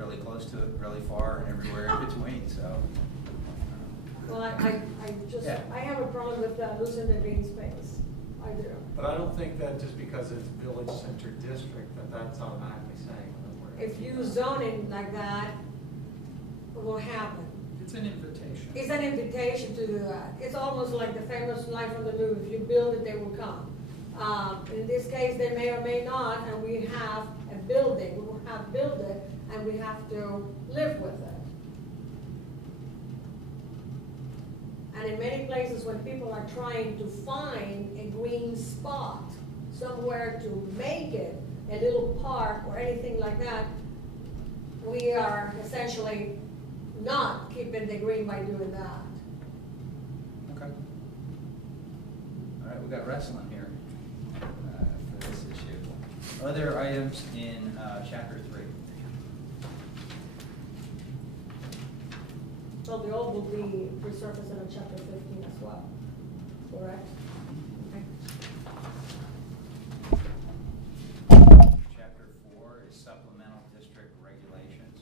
really close to it, really far, and everywhere in between, so. Well, I have a problem with losing the green space. I do. But I don't think that just because it's village center district, that's automatically saying that we're. If you zone it like that, what will happen? It's an invitation. It's an invitation to do that. It's almost like the famous line from the movie, if you build it, they will come. In this case, they may or may not, and we have a building, we will have built it, and we have to live with it. And in many places, when people are trying to find a green spot, somewhere to make it a little park or anything like that, we are essentially not keeping the green by doing that. Okay. All right, we got wrestling here for this issue. Other items in chapter 3. So the old will be resurfaced in chapter 15 as well, correct? Okay. Chapter 4 is supplemental district regulations.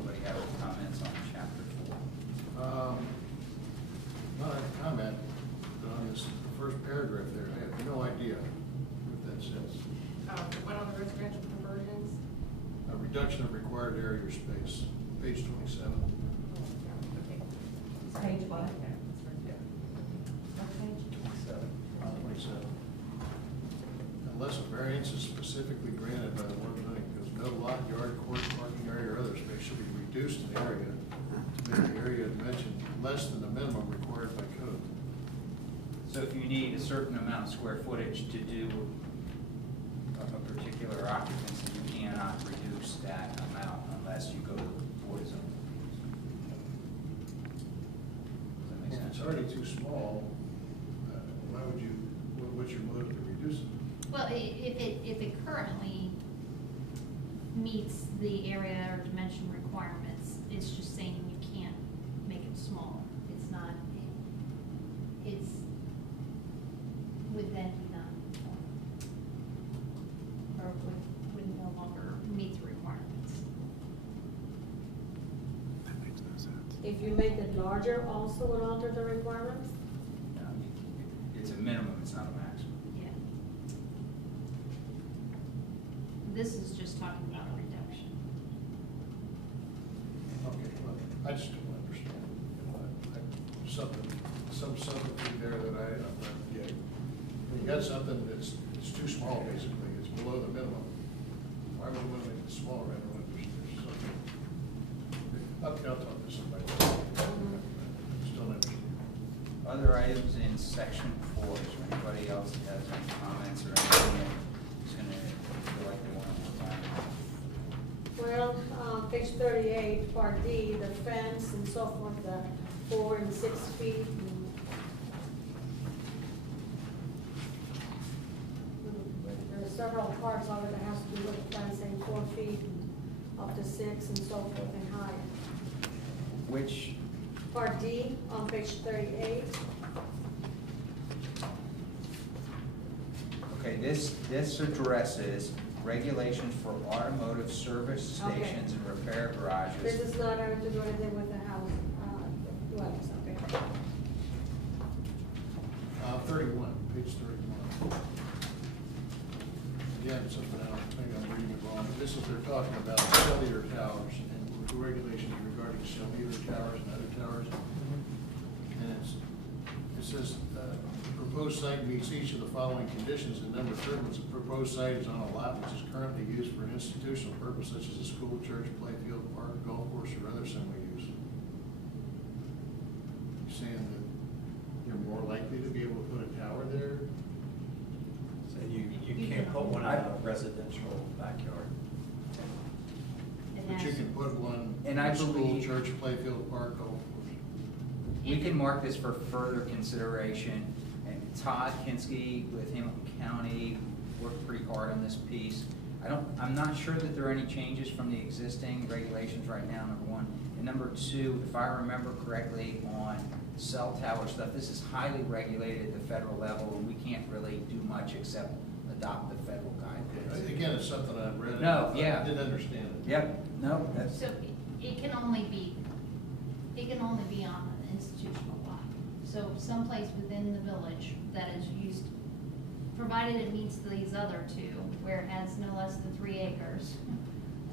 Anybody have any comments on chapter 4? Not a comment, but on this first paragraph there, I have no idea what that says. What on the residential conversions? A reduction of required area or space, page 27. Okay. Page what? What page? 27. Unless a variance is specifically granted by the Board of Zoning, because no lot, yard, court, parking area, or other space should be reduced in area to make the area dimension less than the minimum required by code. So if you need a certain amount of square footage to do a particular occupancy, you cannot reduce that amount unless you go to the Board of Zoning. Does that make If sense? it's already too small, why would you, what's your motive to reduce it? Well, if it currently meets the area or dimension requirements, it's just saying you can't make it smaller. It's not, it's would then be non-conforming, or would no longer meet the requirements. That makes no sense. If you make it larger, also will alter the requirements? No, it's a minimum, it's not a maximum. Yeah. This is just talking about a reduction. Okay, well, I just don't understand. Some subtlety there that I'm not getting. When you got something that's too small, basically, it's below the minimum, why would you want to make it smaller? I don't understand. There's something. I'll talk to somebody. Just don't understand. Other items in section 4, is there anybody else that has any comments or anything that's going to feel like they want to work on? Well, page 38, part D, the fence and so forth, the 4 and 6 feet. There are several parts of it that has to do with the fencing, 4 feet and up to 6 and so forth and higher. Which, Part D on page 38. okay, this addresses regulations for automotive service Okay. stations and repair This garages. is not having to do anything with the house dwellings, okay? 31, page 31. Again, something else, maybe I'm reading it wrong, but this is, they're talking about cellular towers and the regulations regarding cellular towers and other towers. And it says, proposed site meets each of the following conditions, and number 3 was the proposed site is on a lot which is currently used for an institutional purpose such as a school, church, playfield, park, golf course, or other similar use. You're saying that you're more likely to be able to put a tower there? So you can't put one in a residential backyard. But you can put one And in I a school, believe- church, playfield, park, golf course. We can mark this for further consideration, and Todd Kinski with Hamilton County worked pretty hard on this piece. I'm not sure that there are any changes from the existing regulations right now, number 1. And number 2, if I remember correctly, on cell tower stuff, this is highly regulated at the federal level, and we can't really do much except adopt the federal guidelines. Again, it's something I've read. No, yeah. I didn't understand it. Yep, no, that's, So it can only be on an institutional lot. So someplace within the village that is used, provided it meets these other two, where it has no less than 3 acres,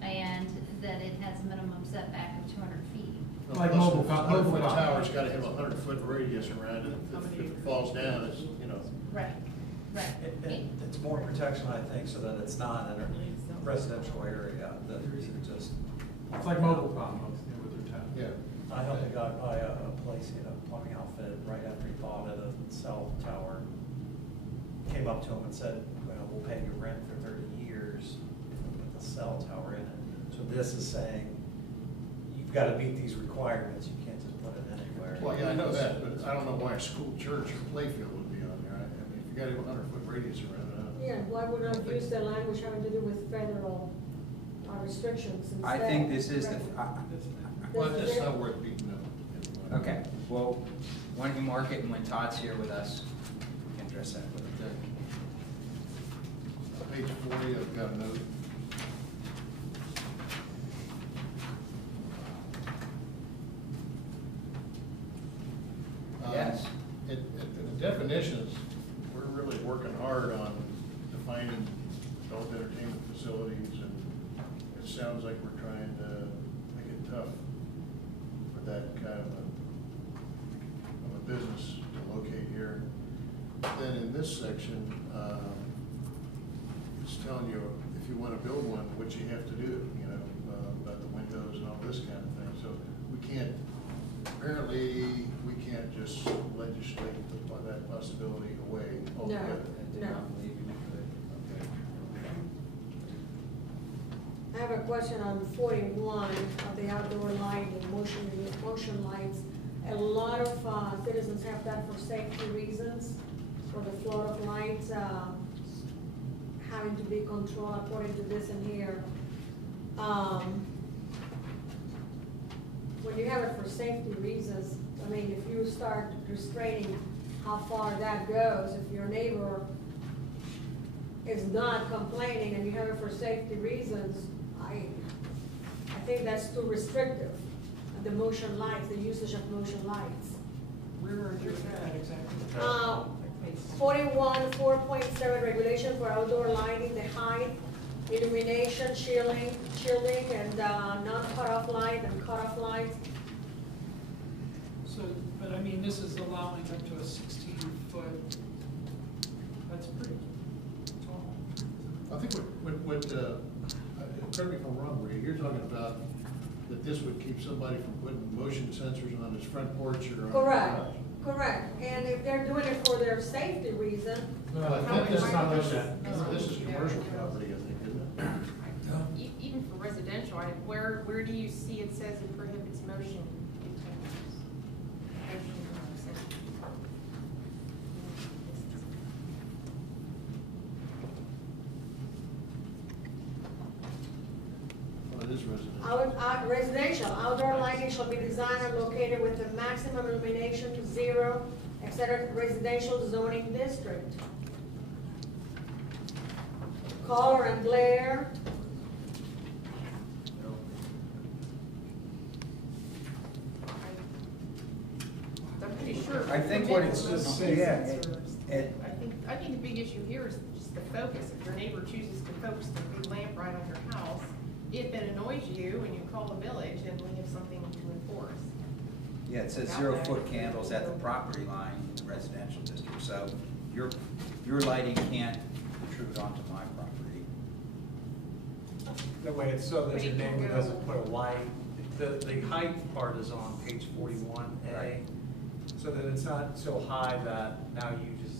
and that it has a minimum setback of 200 feet. Like Plus, mobile a 100-foot co- tower's gotta have a 100-foot radius around it. If it falls down, it's, you know. Right, right. It's more protection, I think, so that it's not in a residential area, that it's just. It's like mobile combos, with their town. Yeah. I helped a guy buy a place in a plumbing outfit right after he bought it, a cell tower. Came up to him and said, well, we'll pay you rent for 30 years with the cell tower in it. So this is saying, you've got to meet these requirements, you can't just put it anywhere. Well, yeah, I know that, but I don't know why a school, church, or playfield would be on there. I mean, if you got a 100-foot radius around it, I don't know. Yeah, why would not use the language having to do with federal restrictions instead? I think this is the, Well, that's not worth beating up. Anyway. okay, well, why don't you mark it, and when Todd's here with us, we can address that with him. Page 40, I've got a note. Yes. The definitions, we're really working hard on defining adult entertainment facilities, and it sounds like we're trying to make it tough for that kind of a business to locate here. Then in this section, it's telling you if you want to build one, what you have to do, you know, about the windows and all this kind of thing. So we can't, apparently, we can't just legislate that possibility away altogether. I do No. not believe you could. Okay. I have a question on 41 of the outdoor lighting, motion lights. A lot of citizens have that for safety reasons, for the flow of lights having to be controlled according to this in here. When you have it for safety reasons, I mean, if you start restraining how far that goes, if your neighbor is not complaining and you have it for safety reasons, I think that's too restrictive. The motion lights, the usage of motion lights. Where are you at exactly? 41, 4.7 regulation for outdoor lighting, the height, illumination, shielding, and non-cutoff light and cutoff lights. So, but I mean, this is allowing up to a 16-foot, that's pretty tall. I think correct me if I'm wrong, Maria, you're talking about that this would keep somebody from putting motion sensors on his front porch or on. Correct, correct. And if they're doing it for their safety reason, Well, I How think much this time this is is, that? this is commercial property, I think, isn't it? Even for residential, where do you see it says it prohibits motion detectors? Well, it is residential. residential, outdoor lighting shall be designed and located with the maximum illumination to 0, etc. residential zoning district. Color and glare. I'm pretty sure. I think what it's, yeah, I think the big issue here is just the focus. If your neighbor chooses to focus the big lamp right on your house, if it annoys you and you call the village, then we have something to enforce. yeah, it says 0-foot candles at the property line in the residential district, so your lighting can't intrude onto my property. That way it's so that But your you can neighbor go- doesn't put a light, the height part is on page 41A. Right. So that it's not so high that now you just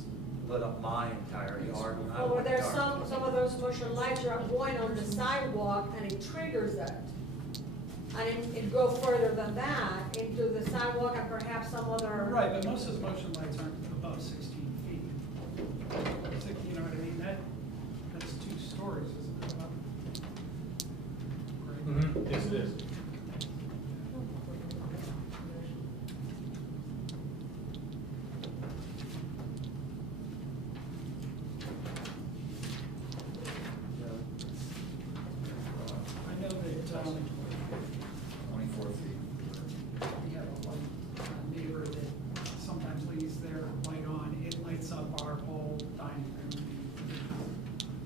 lit up my entire yard. when I Or want there's dark. some of those motion lights are going on the sidewalk and it triggers it. And it go further than that into the sidewalk and perhaps some other. Right, but most of the motion lights aren't above 16 feet. You know what I mean? That's 2 stories, isn't it? Great. Yes, it is. 24 feet. We have a neighbor that sometimes leaves their light on, it lights up our whole dining room.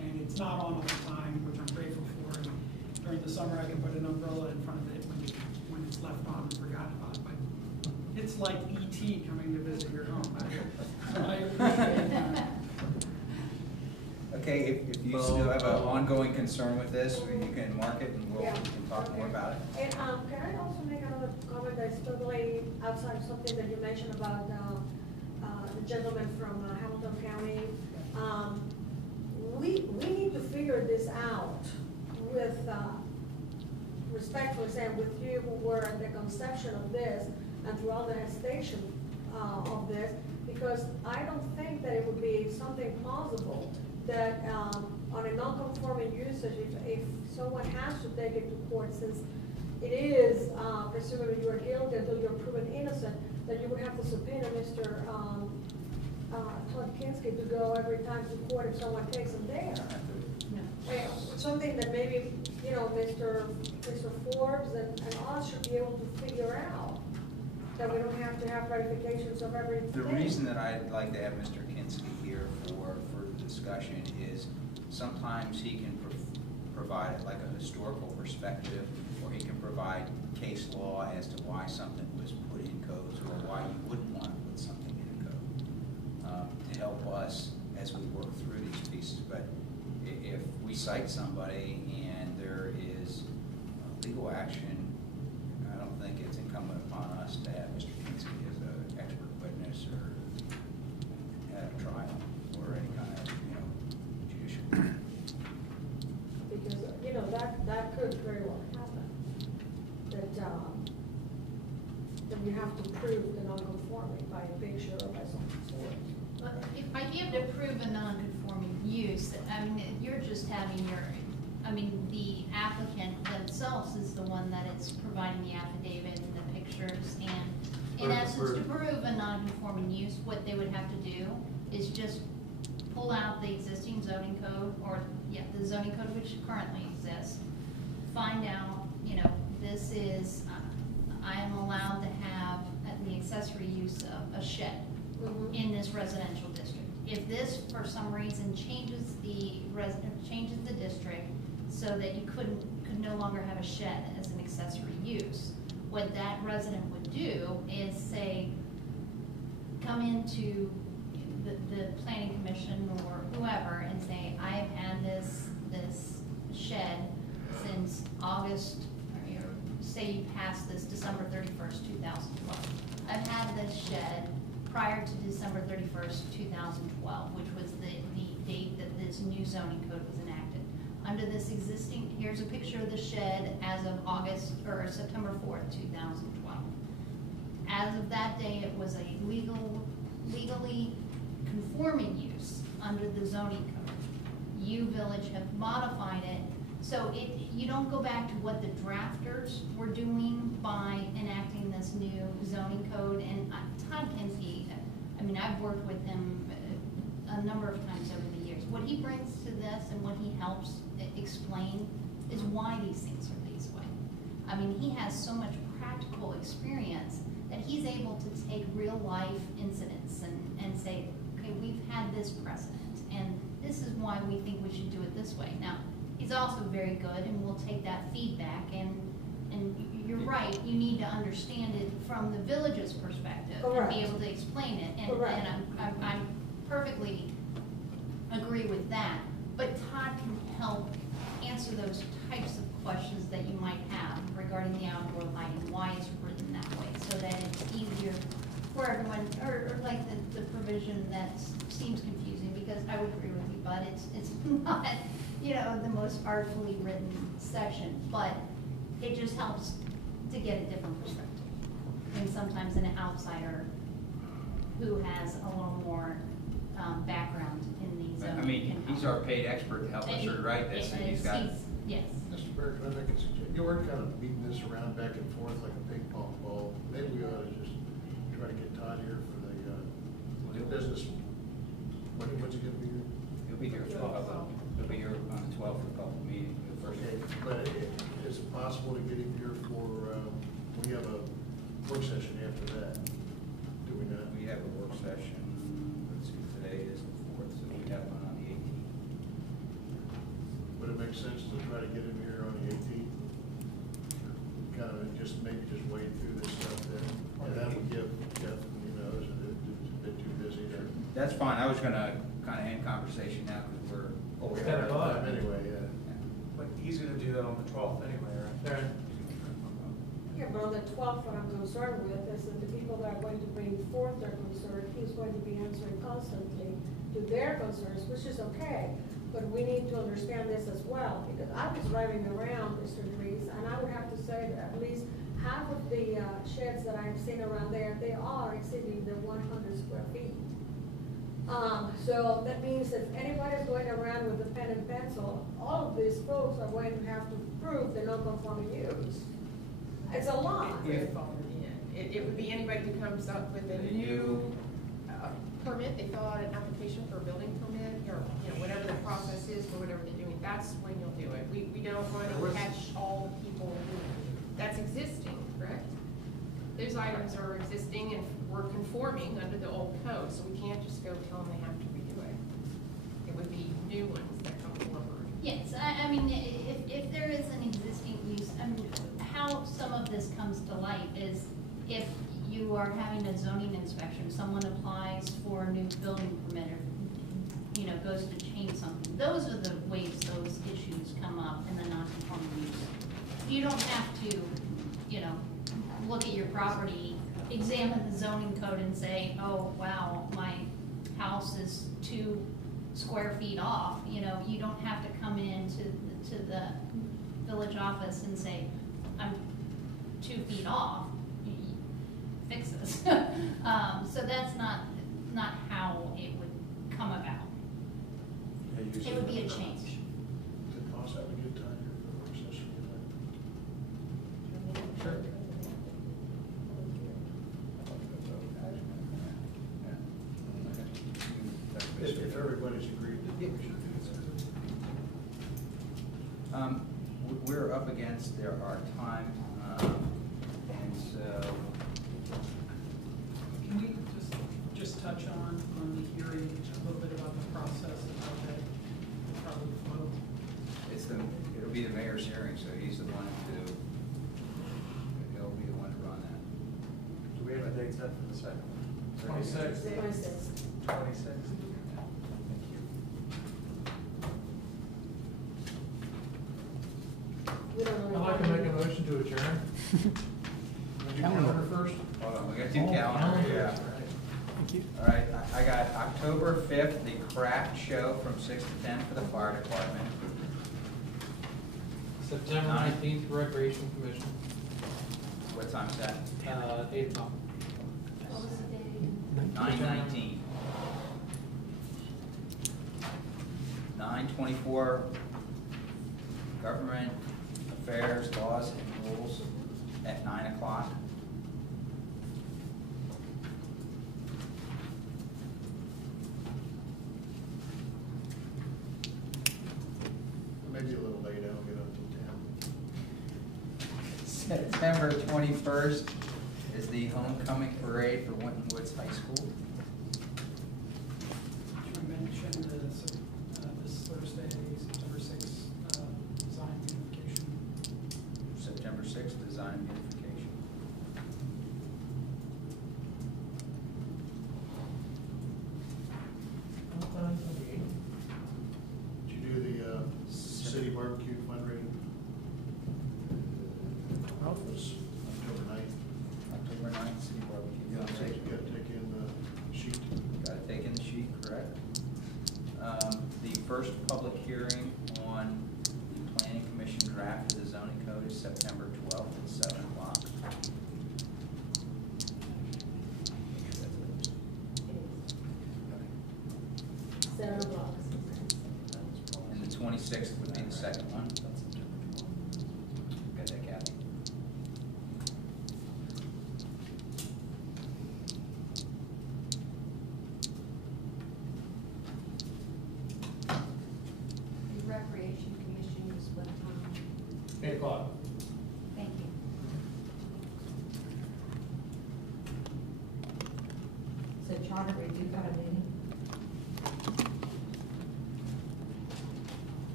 And it's not on all the time, which I'm grateful for, and during the summer I can put an umbrella in front of it when it's left on and forgot about, but it's like ET coming to visit your home. I appreciate that. Okay, if you still have an ongoing concern with this, you can mark it and we Yeah. can talk more about it. And, can I also make another comment that's totally outside of something that you mentioned about, the gentleman from Hamilton County? We need to figure this out with, respectfully saying, with you who were at the conception of this and throughout the gestation, of this, because I don't think that it would be something plausible that, on a non-conforming usage, if someone has to take it to court, since it is, presumably you are guilty until you're proven innocent, that you would have to subpoena Mr. Todd Kinski to go every time to court if someone takes him there. Something that maybe, Mr. Forbes and us should be able to figure out, that we don't have to have ratifications of everything. The reason that I'd like to have Mr. Kinski here for the discussion is sometimes he can provide like a historical perspective, or he can provide case law as to why something was put in codes or why you wouldn't want to put something in a code to help us as we work through these pieces. But if we cite somebody and there is legal action, I don't think it's incumbent upon us to have Mr. Kinski as an expert witness or at a trial or any kind of, judicial. Because, that could very well happen. That you have to prove the non-conforming by a picture or by some sort. But if I give to prove a non-conforming use, you're just having the applicant themselves is the one that is providing the affidavit and the pictures, and in essence, to prove a non-conforming use, what they would have to do is just pull out the existing zoning code, the zoning code which currently exists, find out, this is, I am allowed to have the accessory use of a shed in this residential district. If this, for some reason, changes the district so that you could no longer have a shed as an accessory use, what that resident would do is say, come into the planning commission or whoever and say, I've had this shed since August, or say you passed this December 31st, 2012. I've had this shed prior to December 31st, 2012, which was the date that this new zoning code was enacted. Under this existing, here's a picture of the shed as of September 4th, 2012. As of that day, it was a legally conforming use under the zoning code. You, village, have modified it, so you don't go back to what the drafters were doing by enacting this new zoning code. And Todd Kinski, I've worked with him a number of times over the years. What he brings to this and what he helps explain is why these things are this way. He has so much practical experience that he's able to take real life incidents and say, okay, we've had this precedent, and this is why we think we should do it this way. Now, he's also very good, and we'll take that feedback, and you're right, you need to understand it from the village's perspective. Correct. And be able to explain it, and Correct. I'm perfectly agree with that, but Todd can help answer those types of questions that you might have regarding the outdoor lighting, why it's written that way, so that it's easier for everyone, or like the provision that seems confusing, because I would agree with you, but it's not, the most artfully written section, but it just helps to get a different perspective. And sometimes an outsider who has a little more background in these. He's our paid expert to help us write this, and he's got. Yes. Mr. Mayor, can I make a suggestion? You weren't kind of beating this around back and forth like a ping pong ball. Maybe we ought to just try to get Todd here for the business. When's he gonna be here? He'll be here for he'll be here on the 12th for the public meeting, the first. Okay, but is it possible to get him here for, we have a work session after that? Do we not? We have a work session, let's see, today is the 4th, so we have one on the 18th. Would it make sense to try to get him here on the 18th? Kind of maybe just wade through this stuff then, and that would give Jeff, is it a bit too busy there? That's fine, I was gonna kind of end conversation now, because we're. Oh, We we have have time anyway, yeah. But he's gonna do that on the 12th anyway, right? Yeah, but on the 12th, what I'm concerned with is that the people that are going to bring forth their concern, he's going to be answering constantly to their concerns, which is okay. But we need to understand this as well, because I was driving around, Mr. Dries, and I would have to say that at least half of the sheds that I've seen around there, they are exceeding the 100 square feet. So that means if anybody's going around with a pen and pencil, all of these folks are going to have to prove the non-conforming use. It's a lot. It would be anybody who comes up with a new permit, they fill out an application for a building permit, or, whatever the process is for whatever they're doing, that's when you'll do it. We don't want to catch all the people that's existing, correct? Those items are existing and we're conforming under the old code, so we can't just go tell them they have to redo it. It would be new ones that come forward. Yes, I mean, if there is an existing use, I mean, how some of this comes to light is if you are having a zoning inspection, someone applies for a new building permit or, goes to change something. Those are the ways those issues come up in the non-conforming use. You don't have to, look at your property, examine the zoning code and say, oh, wow, my house is 2 square feet off. You don't have to come in to the village office and say, I'm 2 feet off, fix this. So that's not how it would come about. It would be a change. Does it cost have a good time here for the work session? Sure. If everybody's agreed, then we should do that. We're up against our time, and so, Can you just touch on the hearing, a little bit about the process and how that will probably flow? it'll be the mayor's hearing, so he's the one he'll be the one to run that. Do we have a date set for the second? 26th. The 26th. 26th. We don't know. I'd like to make a motion to adjourn. Want your calendar first? Hold on, we got 2 calendars, yeah. All right, I got October 5th, the craft show from 6 to 10 for the fire department. September 19th, Recreation Commission, What time is that? 8 o'clock. What was the date again? 9/19. 9/24, government affairs, laws, and rules at 9 o'clock. Maybe a little late, I'll get up to September 21st is the homecoming parade for Winton Woods High School. Did you mention this Thursday, September 6th, design beautification? September 6th, design beautification. Did you do the city barbecue fundraising? Was October 9th. October 9th, city barbecue. You gotta take in the sheet. Got to take in the sheet, correct. The first public hearing on the planning commission draft of the zoning code is September 12th at 7 o'clock. 7 o'clock. And the 26th would be the second one. Got that, Kathy? The Recreation Commission is what time? 8 o'clock. Margaret, you got a meeting?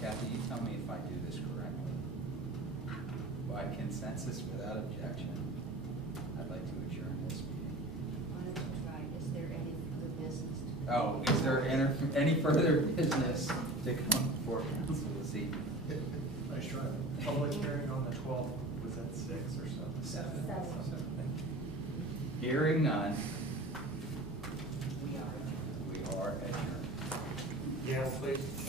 Kathy, you tell me if I do this correctly. By consensus without objection, I'd like to adjourn this meeting. Why don't you try, is there any other business? Oh, is there any further business to come before council this evening? Nice try. Public hearing on the 12th, was that 6 or something? Seven. Seven. Hearing none, We are. we are adjourned. Yes, please.